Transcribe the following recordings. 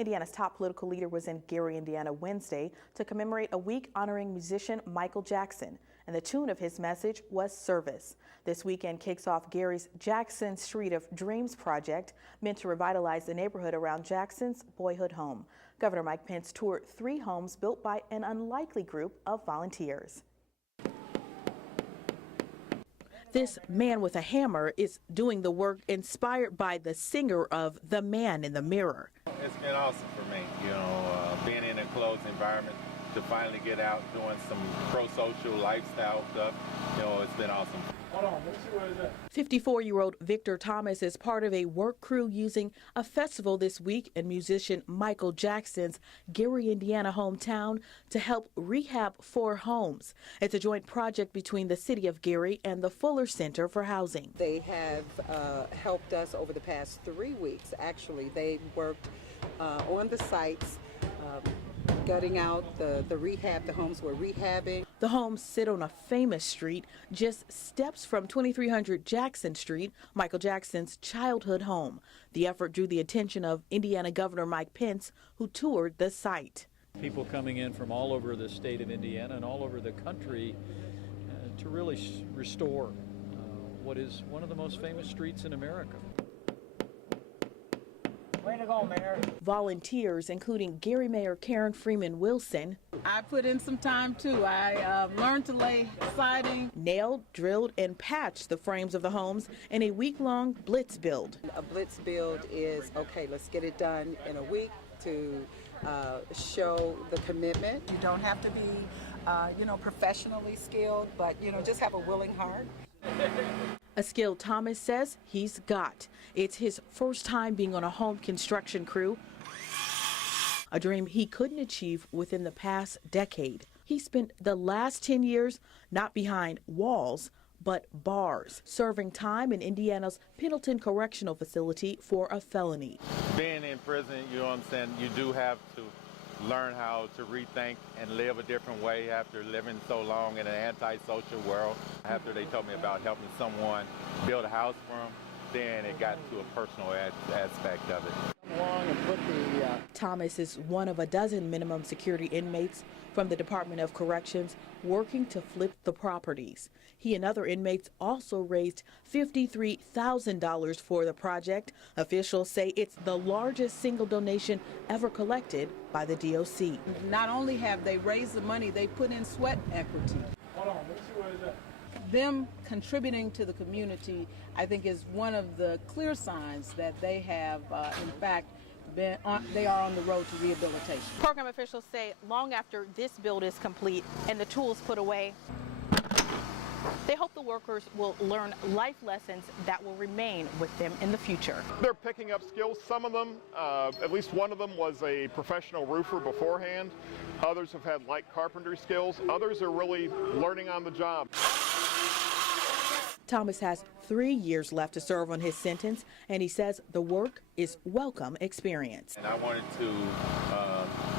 Indiana's top political leader was in Gary, Indiana Wednesday to commemorate a week honoring musician Michael Jackson, and the tune of his message was service. This weekend kicks off Gary's Jackson Street of Dreams project, meant to revitalize the neighborhood around Jackson's boyhood home. Governor Mike Pence toured 3 homes built by an unlikely group of volunteers. This man with a hammer is doing the work inspired by the singer of The Man in the Mirror. It's been awesome for me, being in a closed environment, to finally get out doing some pro-social lifestyle stuff. It's been awesome. Hold on, let's see what is that. 54-year-old Victor Thomas is part of a work crew using a festival this week in musician Michael Jackson's Gary, Indiana hometown to help rehab 4 homes. It's a joint project between the city of Gary and the Fuller Center for Housing. They have helped us over the past 3 weeks. Actually, they worked on the sites, gutting out the rehab. The homes were rehabbing. The homes sit on a famous street just steps from 2300 Jackson Street, Michael Jackson's childhood home. The effort drew the attention of Indiana Governor Mike Pence, who toured the site. People coming in from all over the state of Indiana and all over the country to really restore what is one of the most famous streets in America. Way to go, Mayor. Volunteers, including Gary Mayor Karen Freeman-Wilson, I put in some time too. I learned to lay siding. Nailed, drilled, and patched the frames of the homes in a week-long blitz build. A blitz build is, okay, let's get it done in a week to show the commitment. You don't have to be, professionally skilled, but, just have a willing heart. A skill Thomas says he's got. It's his first time being on a home construction crew, a dream he couldn't achieve within the past decade. He spent the last 10 years not behind walls, but bars, serving time in Indiana's Pendleton Correctional Facility for a felony. Being in prison, you do have to learn how to rethink and live a different way after living so long in an antisocial world. After they told me about helping someone build a house for them, then it got to a personal aspect of it. Thomas is one of a dozen minimum security inmates from the Department of Corrections working to flip the properties. He and other inmates also raised $53,000 for the project. Officials say it's the largest single donation ever collected by the DOC. Not only have they raised the money, they put in sweat equity. Hold on, let's see what is that. Them contributing to the community, I think, is one of the clear signs that they have, in fact, they are on the road to rehabilitation. Program officials say long after this build is complete and the tools put away, they hope the workers will learn life lessons that will remain with them in the future. They're picking up skills. Some of them, at least one of them, was a professional roofer beforehand. Others have had light carpentry skills. Others are really learning on the job. Thomas has 3 years left to serve on his sentence, and he says the work is welcome experience. And I wanted to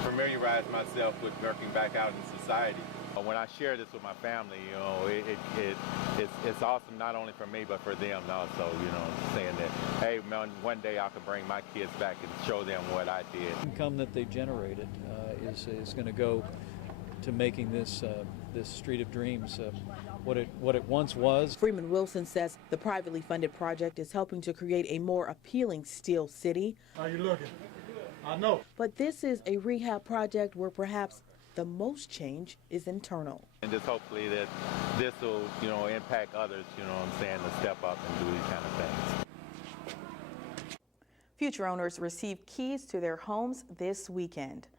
familiarize myself with working back out in society. When I share this with my family, it's awesome not only for me but for them also. Saying that, hey, man, one day I can bring my kids back and show them what I did. The income that they generated is going to go to making this Street of Dreams what it once was. Freeman-Wilson says the privately funded project is helping to create a more appealing Steel City. How you looking? I know. But this is a rehab project where perhaps the most change is internal. And just hopefully that this will, impact others, to step up and do these kind of things. Future owners receive keys to their homes this weekend.